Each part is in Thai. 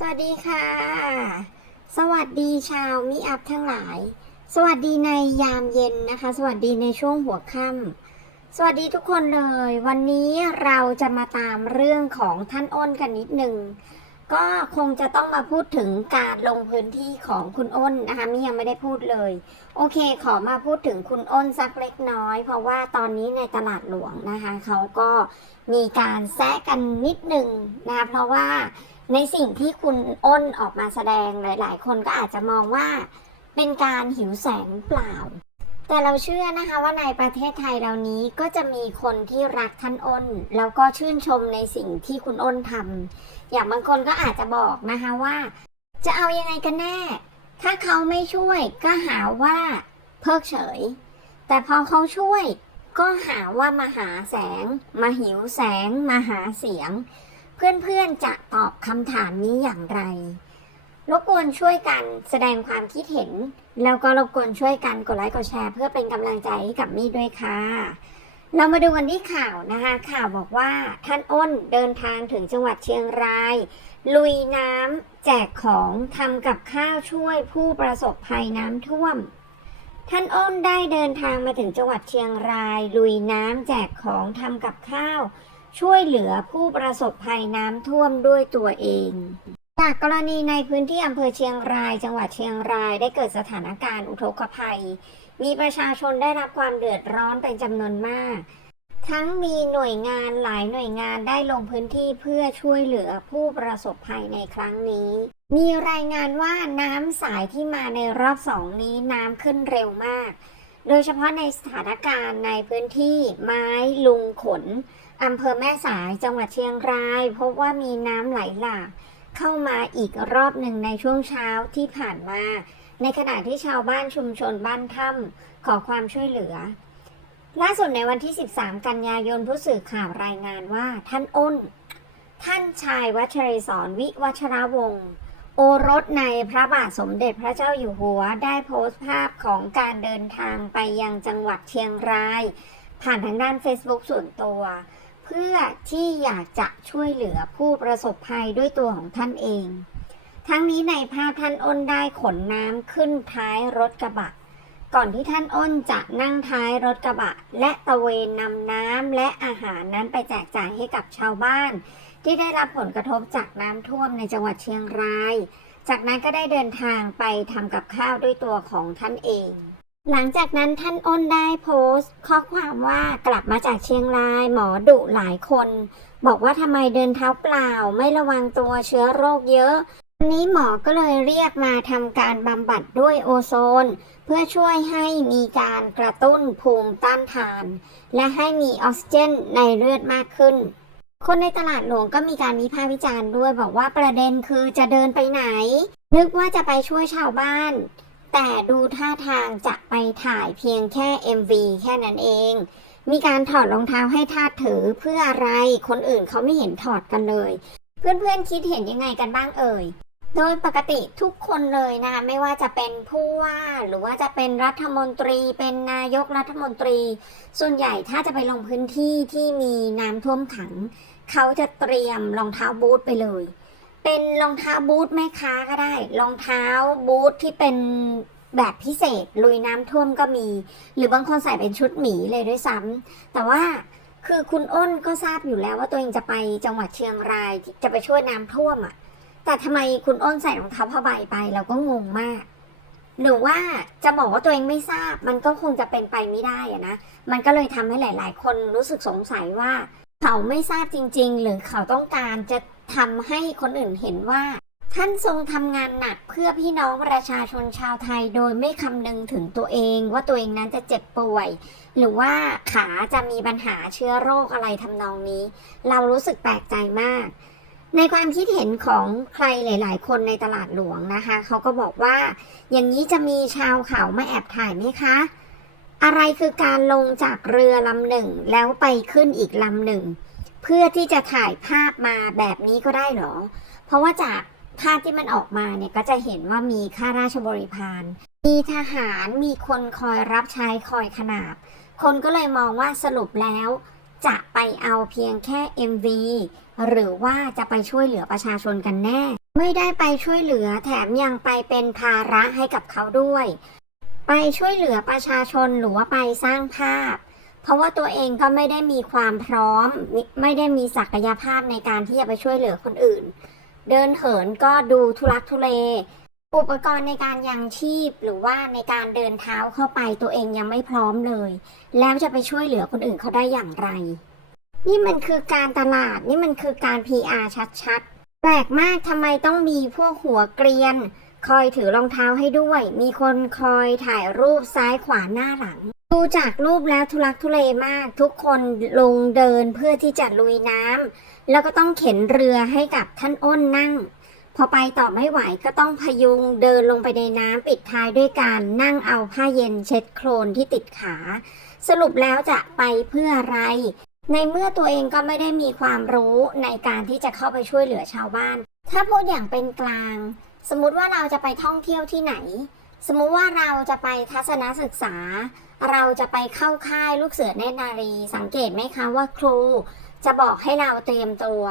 สวัสดีค่ะ สวัสดีชาวมิอัพทั้งหลาย สวัสดีในยามเย็นนะคะ สวัสดีในช่วงหัวค่ำสวัสดีทุกคนเลย วันนี้เราจะมาตามเรื่องของท่านอ้นกันนิดหนึ่งก็คงจะต้องมาพูดถึงการลงพื้นที่ของคุณอ้นนะคะมิยังไม่ได้พูดเลย โอเค ขอมาพูดถึงคุณอ้นสักเล็กน้อย เพราะว่าตอนนี้ในตลาดหลวงนะคะเขาก็มีการแซะกันนิดหนึ่งนะคะเพราะว่า ในสิ่งที่คุณอ้นออกมาแสดงหลาย ๆ คนก็อาจจะมองว่าเป็นการหิวแสงเปล่า แต่เราเชื่อนะคะว่าในประเทศไทยเรานี้ก็จะมีคนที่รักท่านอ้น แล้วก็ชื่นชมในสิ่งที่คุณอ้นทำอย่างบางคนก็อาจจะบอกนะคะว่า จะเอายังไงกันแน่ ถ้าเขาไม่ช่วยก็หาว่าเพิกเฉย แต่พอเขาช่วยก็หาว่ามาหาแสง มาหิวแสง มาหาเสียง เพื่อนๆจะตอบคำถามนี้อย่างไร รบกวนช่วยกันแสดงความคิดเห็น แล้วก็รบกวนช่วยกันกดไลค์กดแชร์ เพื่อเป็นกำลังใจให้กับมี่ด้วยค่ะ เรามาดูกันที่ข่าวนะคะ ข่าวบอกว่าท่านอ้นเดินทางถึงจังหวัดเชียงราย ลุยน้ำแจกของทำกับข้าวช่วยผู้ประสบภัยน้ำท่วมท่านอ้นได้เดินทางมาถึงจังหวัดเชียงราย ลุยน้ำแจกของทำกับข้าว ช่วยเหลือผู้ประสบภัยน้ำท่วมด้วยตัวเอง จากกรณีในพื้นที่อำเภอเชียงราย จังหวัดเชียงรายได้เกิดสถานการณ์อุทกภัย มีประชาชนได้รับความเดือดร้อนเป็นจำนวนมาก ทั้งมีหน่วยงานหลายหน่วยงานได้ลงพื้นที่เพื่อช่วยเหลือผู้ประสบภัยในครั้งนี้ มีรายงานว่าน้ำสายที่มาในรอบสองนี้น้ำขึ้นเร็วมาก โดยเฉพาะในสถานการณ์ในพื้นที่ไม้ลุงขน อำเภอแม่สายจังหวัดเชียงราย พบว่ามีน้ำไหลหลากเข้ามาอีกรอบหนึ่งในช่วงเช้าที่ผ่านมา ในขณะที่ชาวบ้านชุมชนบ้านถ้ำขอความช่วยเหลือ ล่าสุดในวันที่ 13 กันยายนผู้สื่อข่าวรายงานว่าท่านอ้น ท่านชายวัชรศรวิวัชรวงศ์โอรสในพระบาทสมเด็จพระเจ้าอยู่หัวได้โพสต์ภาพของการเดินทางไปยังจังหวัดเชียงราย ผ่านทางด้าน Facebook ส่วนตัว เพื่อที่อยากจะช่วยเหลือผู้ประสบภัยด้วยตัวของท่านเอง ทั้งนี้ในภาพท่านอ้นได้ขนน้ำขึ้นท้ายรถกระบะ ก่อนที่ท่านอ้นจะนั่งท้ายรถกระบะ และตะเวนนำน้ำและอาหารนั้นไปแจกจ่ายให้กับชาวบ้าน ที่ได้รับผลกระทบจากน้ำท่วมในจังหวัดเชียงราย จากนั้นก็ได้เดินทางไปทำกับข้าวด้วยตัวของท่านเอง หลังจากนั้นท่านอ้นได้โพสต์ ข้อความว่ากลับมาจากเชียงรายหมอดุหลายคน บอกว่าทำไมเดินเท้าเปล่า ไม่ระวังตัวเชื้อโรคเยอะวันนี้หมอก็เลยเรียกมาทำการบำบัดด้วยโอโซน เพื่อช่วยให้มีการกระตุ้นภูมิต้านทาน และให้มีออกซิเจนในเลือดมากขึ้น คนในตลาดหลวงก็มีการวิพากษ์วิจารณ์ด้วยบอกว่าประเด็นคือจะเดินไปไหน นึกว่าจะไปช่วยชาวบ้าน แต่ดูท่าทางจะไปถ่ายเพียงแค่ MV แค่นั้นเอง มีการถอดรองเท้าให้ทาสถือเพื่ออะไรคนอื่นเขาไม่เห็นถอดกันเลย เพื่อนๆคิดเห็นยังไงกันบ้างเอ่ยโดยปกติทุกคนเลยนะคะไม่ว่าจะเป็นผู้ว่าหรือว่าจะเป็นรัฐมนตรีเป็นนายกรัฐมนตรี ส่วนใหญ่ถ้าจะไปลงพื้นที่ที่มีน้ำท่วมขัง เขาจะเตรียมรองเท้าบูทไปเลย เป็นรองเท้าบูทแม่ค้าก็ได้ รองเท้าบูทที่เป็นแบบพิเศษลุยน้ำท่วมก็มี หรือบางคนใส่เป็นชุดหมีเลยด้วยซ้ำแต่ว่าคือคุณอ้นก็ทราบอยู่แล้วว่าตัวเองจะไปจังหวัดเชียงรายจะไปช่วยน้ำท่วมอะ แต่ทำไมคุณอ้นใส่รองเท้าผ้าใบไปเราก็งงมาก หรือว่าจะบอกว่าตัวเองไม่ทราบ มันก็คงจะเป็นไปไม่ได้อะนะ มันก็เลยทำให้หลาย ๆ คนรู้สึกสงสัยว่า เขาไม่ทราบจริง ๆ หรือเขาต้องการจะ ทำให้คนอื่นเห็นว่า ท่านทรงทำงานหนักเพื่อพี่น้องประชาชนชาวไทย โดยไม่คำนึงถึงตัวเอง ว่าตัวเองนั้นจะเจ็บป่วย หรือว่าขาจะมีปัญหาเชื้อโรคอะไรทำนองนี้ เรารู้สึกแปลกใจมาก ในความคิดเห็นของใครหลาย ๆ คนในตลาดหลวงนะคะ เขาก็บอกว่า อย่างนี้จะมีชาวเขามาแอบถ่ายไหมคะอะไรคือการลงจากเรือลำหนึ่งแล้วไปขึ้นอีกลำหนึ่ง เพื่อที่จะถ่ายภาพมาแบบนี้ก็ได้หรอ เพราะว่าจากภาพที่มันออกมาเนี่ยก็จะเห็นว่ามีข้าราชบริพารมีทหารมีคนคอยรับใช้คอยขนาบ คนก็เลยมองว่าสรุปแล้ว จะไปเอาเพียงแค่ MV หรือว่าจะไปช่วยเหลือประชาชนกันแน่ ไม่ได้ไปช่วยเหลือแถมยังไปเป็นภาระให้กับเขาด้วย ไปช่วยเหลือประชาชนหรือว่าไปสร้างภาพ ราะว่าตัวเองก็ไม่ได้มีความพร้อม ไม่ได้มีศักยภาพในการที่จะไปช่วยเหลือคนอื่น เดินเหินก็ดูทุลักทุเล อุปกรณ์ในการยังชีพหรือว่าในการเดินเท้าเข้าไปตัวเองยังไม่พร้อมเลย แล้วจะไปช่วยเหลือคนอื่นเขาได้อย่างไร นี่มันคือการตลาดนี่มันคือการ PR ชัดๆ แปลกมากทำไมต้องมีพวกหัวเกรียน คอยถือรองเท้าให้ด้วย มีคนคอยถ่ายรูปซ้ายขวาหน้าหลัง ดูจากรูปแล้วทุลักทุเลมาก ทุกคนลงเดินเพื่อที่จะลุยน้ำแล้วก็ต้องเข็นเรือให้กับท่านอ้นนั่ง พอไปต่อไม่ไหวก็ต้องพยุงเดินลงไปในน้ำปิดท้ายด้วยการนั่งเอาผ้าเย็นเช็ดโคลนที่ติดขา สรุปแล้วจะไปเพื่ออะไร ในเมื่อตัวเองก็ไม่ได้มีความรู้ในการที่จะเข้าไปช่วยเหลือชาวบ้าน ถ้าพูดอย่างเป็นกลาง สมมุติว่าเราจะไปท่องเที่ยวที่ไหน สมมุติว่าเราจะไปทัศนศึกษา เราจะไปเข้าค่ายลูกเสือเนตรนารี สังเกตไหมคะว่าครู จะบอกให้เราเตรียมตัว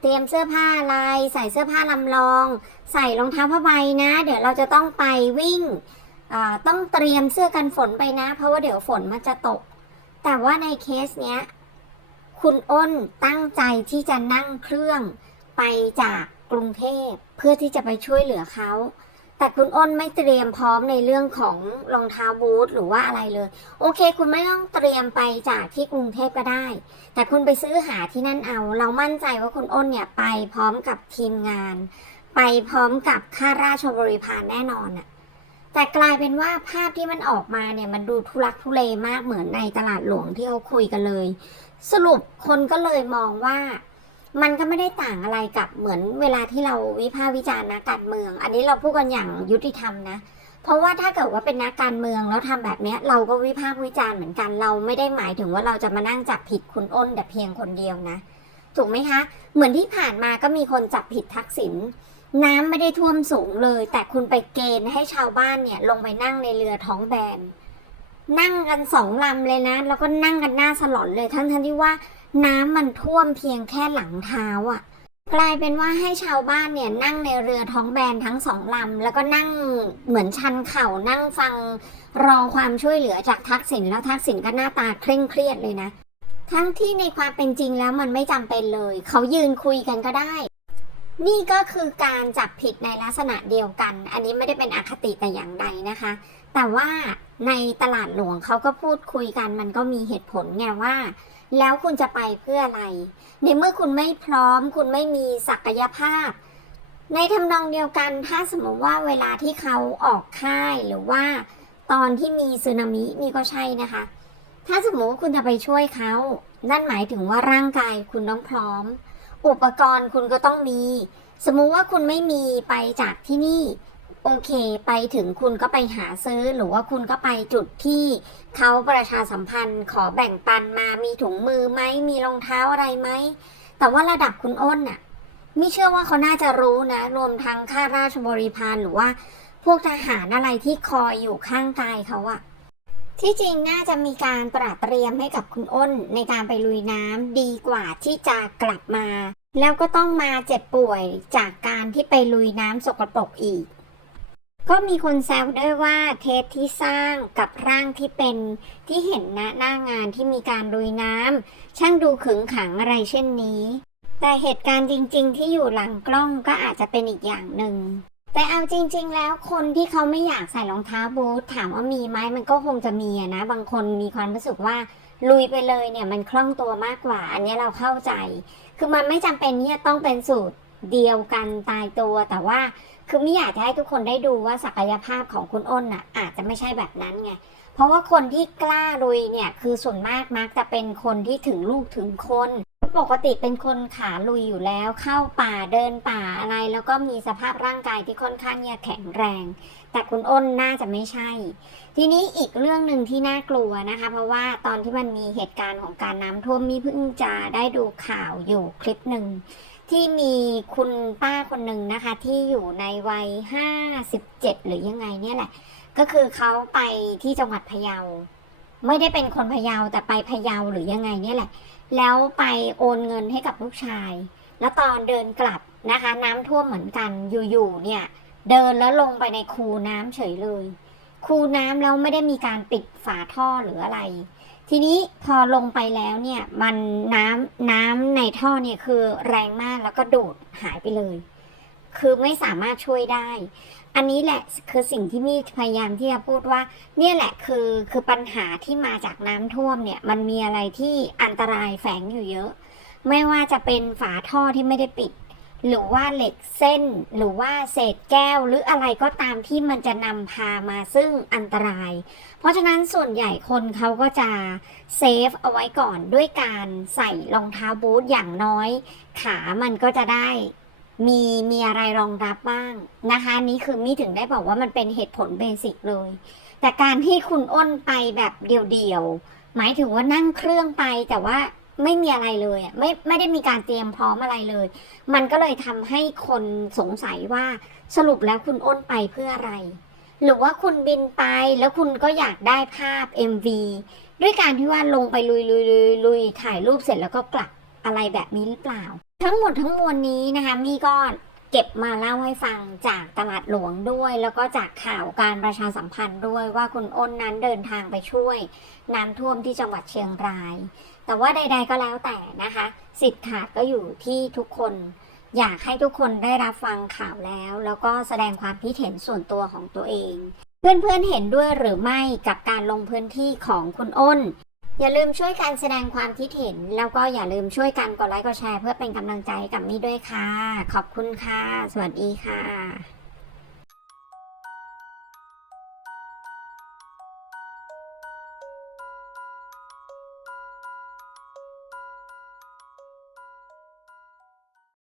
เตรียมเสื้อผ้าลาย ใส่เสื้อผ้าลำลอง ใส่รองเท้าผ้าใบนะ เดี๋ยวเราจะต้องไปวิ่งต้องเตรียมเสื้อกันฝนไปนะ เพราะว่าเดี๋ยวฝนมันจะตก แต่ว่าในเคสเนี้ยคุณอ้นตั้งใจที่จะนั่งเครื่องไปจากกรุงเทพเพื่อที่จะไปช่วยเหลือเขา แต่คุณอ้นไม่เตรียมพร้อมในเรื่องของรองเท้าบูทหรือว่าอะไรเลย โอเค คุณไม่ต้องเตรียมไปจากที่กรุงเทพก็ได้ แต่คุณไปซื้อหาที่นั่นเอา เรามั่นใจว่าคุณอ้นเนี่ยไปพร้อมกับทีมงาน ไปพร้อมกับข้าราชบริพารแน่นอนอะแต่กลายเป็นว่าภาพที่มันออกมาเนี่ยมันดูทุลักทุเลมากเหมือนในตลาดหลวงที่เขาคุยกันเลย สรุปคนก็เลยมองว่า มันก็ไม่ได้ต่างอะไรกับเหมือนเวลาที่เราวิพากษ์วิจารณ์นักการเมือง อันนี้เราพูดกันอย่างยุติธรรมนะ เพราะว่าถ้าเกิดว่าเป็นนักการเมืองแล้วทำแบบเนี้ยเราก็วิพากษ์วิจารณ์เหมือนกัน เราไม่ได้หมายถึงว่าเราจะมานั่งจับผิดคุณอ้นแต่เพียงคนเดียวนะ ถูกไหมคะ เหมือนที่ผ่านมาก็มีคนจับผิดทักษิณน้ำไม่ได้ท่วมสูงเลย แต่คุณไปเกณฑ์ให้ชาวบ้านเนี่ยลงไปนั่งในเรือท้องแบน นั่งกันสองลำเลยนะ แล้วก็นั่งกันหน้าสลอนเลยทั้งทั้งที่ว่าน้ำมันท่วมเพียงแค่หลังเท้าอะ่ะ กลายเป็นว่าให้ชาวบ้านเนี่ยนั่งในเรือท้องแบนทั้งสองลำ แล้วก็นั่งเหมือนชันเข่านั่งฟังรอความช่วยเหลือจากทักษิณแล้วทักษิณก็หน้าตาเคร่งเครียดเลยนะ ทั้งที่ในความเป็นจริงแล้วมันไม่จำเป็นเลย เขายืนคุยกันก็ได้ นี่ก็คือการจับผิดในลักษณะเดียวกัน อันนี้ไม่ได้เป็นอคติแต่อย่างใดนะคะ แต่ว่าในตลาดหลวงเขาก็พูดคุยกัน มันก็มีเหตุผลไงว่า แล้วคุณจะไปเพื่ออะไร ในเมื่อคุณไม่พร้อม คุณไม่มีศักยภาพ ในทำนองเดียวกัน ถ้าสมมติว่าเวลาที่เขาออกค่ายหรือว่า ตอนที่มีสึนามินี่ก็ใช่นะคะ ถ้าสมมติว่าคุณจะไปช่วยเขา นั่นหมายถึงว่าร่างกายคุณต้องพร้อม อุปกรณ์คุณก็ต้องมี สมมุติว่าคุณไม่มีไปจากที่นี่โอเค ไปถึงคุณก็ไปหาซื้อหรือว่าคุณก็ไปจุดที่เขาประชาสัมพันธ์ ขอแบ่งปันมามีถุงมือไหมมีรองเท้าอะไรไหม แต่ว่าระดับคุณอ้นน่ะไม่เชื่อว่าเขาน่าจะรู้นะ รวมทั้งข้าราชบริพารหรือว่า พวกทหารอะไรที่คอยอยู่ข้างกายเขาอะ ที่จริงน่าจะมีการตระเตรียมให้กับคุณอ้น ในการไปลุยน้ำดีกว่าที่จะกลับมา แล้วก็ต้องมาเจ็บป่วยจากการที่ไปลุยน้ำสกปรกอีก ก็มีคนแซวด้วยว่าเทปที่สร้างกับร่างที่เป็นที่เห็นณหน้างานที่มีการลุยน้ำช่างดูขึงขังอะไรเช่นนี้ แต่เหตุการณ์จริง ๆ ที่อยู่หลังกล้องก็อาจจะเป็นอีกอย่างหนึ่ง แต่เอาจริง ๆ แล้วคนที่เขาไม่อยากใส่รองเท้าบูทถามว่ามีไหมมันก็คงจะมีนะ บางคนมีความรู้สึกว่าลุยไปเลยเนี่ยมันคล่องตัวมากกว่า อันนี้เราเข้าใจ คือมันไม่จำเป็นที่จะต้องเป็นสูตรเดียวกันตายตัว แต่ว่าคือไม่อยากจะให้ทุกคนได้ดูว่าศักยภาพของคุณอ้นน่ะอาจจะไม่ใช่แบบนั้นไงเพราะว่าคนที่กล้าลุยเนี่ยคือส่วนมากมักจะเป็นคนที่ถึงลูกถึงคน ปกติเป็นคนขาลุยอยู่แล้วเข้าป่าเดินป่าอะไร แล้วก็มีสภาพร่างกายที่ค่อนข้างเนี่ยแข็งแรง แต่คุณอ้นน่าจะไม่ใช่ ทีนี้อีกเรื่องหนึ่งที่น่ากลัวนะคะ เพราะว่าตอนที่มันมีเหตุการณ์ของการน้ำท่วมมีเพิ่งจะได้ดูข่าวอยู่คลิปหนึ่งที่มีคุณป้าคนหนึ่งนะคะ ที่อยู่ในวัยห้าสิบเจ็ดหรือยังไงเนี่ยแหละ ก็คือเขาไปที่จังหวัดพะเยา ไม่ได้เป็นคนพะเยาแต่ไปพะเยาหรือยังไงเนี่ยแหละ แล้วไปโอนเงินให้กับลูกชาย แล้วตอนเดินกลับนะคะ น้ำท่วมเหมือนกันอยู่ๆเนี่ย เดินแล้วลงไปในคูน้ำเฉยเลย คูน้ำแล้วไม่ได้มีการปิดฝาท่อหรืออะไร ทีนี้พอลงไปแล้วเนี่ยมันน้ำน้ำในท่อเนี่ยคือแรงมากแล้วก็ดูดหายไปเลย คือไม่สามารถช่วยได้ อันนี้แหละคือสิ่งที่มี่พยายามที่จะพูดว่า เนี่ยแหละคือคือปัญหาที่มาจากน้ำท่วมเนี่ย มันมีอะไรที่อันตรายแฝงอยู่เยอะ ไม่ว่าจะเป็นฝาท่อที่ไม่ได้ปิด หรือว่าเหล็กเส้น หรือว่าเศษแก้วหรืออะไรก็ตามที่มันจะนำพามาซึ่งอันตราย เพราะฉะนั้นส่วนใหญ่คนเขาก็จะเซฟเอาไว้ก่อนด้วยการใส่รองเท้าบูทอย่างน้อย ขามันก็จะได้ มีมีอะไรรองรับบ้างนะคะนี่คือมี่ถึงได้บอกว่ามันเป็นเหตุผลเบสิกเลย แต่การที่คุณอ้นไปแบบเดี่ยวๆหมายถึงว่านั่งเครื่องไปแต่ว่าไม่มีอะไรเลยอะไม่ไม่ได้มีการเตรียมพร้อมอะไรเลย มันก็เลยทำให้คนสงสัยว่าสรุปแล้วคุณอ้นไปเพื่ออะไร หรือว่าคุณบินไปแล้วคุณก็อยากได้ภาพ MV ด้วยการที่ว่าลงไปลุยลุยลุยลุยถ่ายรูปเสร็จแล้วก็กลับอะไรแบบนี้หรือเปล่า ทั้งหมดทั้งมวลนี้นะคะมี่ก็เก็บมาเล่าให้ฟังจากตลาดหลวงด้วย แล้วก็จากข่าวการประชาสัมพันธ์ด้วยว่าคุณอ้นนั้นเดินทางไปช่วยน้ำท่วมที่จังหวัดเชียงราย แต่ว่าใด ๆ ก็แล้วแต่นะคะ สิทธิ์ขาดก็อยู่ที่ทุกคน อยากให้ทุกคนได้รับฟังข่าวแล้ว แล้วก็แสดงความคิดเห็นส่วนตัวของตัวเอง เพื่อนๆเห็นด้วยหรือไม่กับการลงพื้นที่ของคุณอ้น อย่าลืมช่วยกันแสดงความคิดเห็น แล้วก็อย่าลืมช่วยกันกดไลค์กดแชร์เพื่อเป็นกำลังใจกับมี่ด้วยค่ะ ขอบคุณค่ะ สวัสดีค่ะ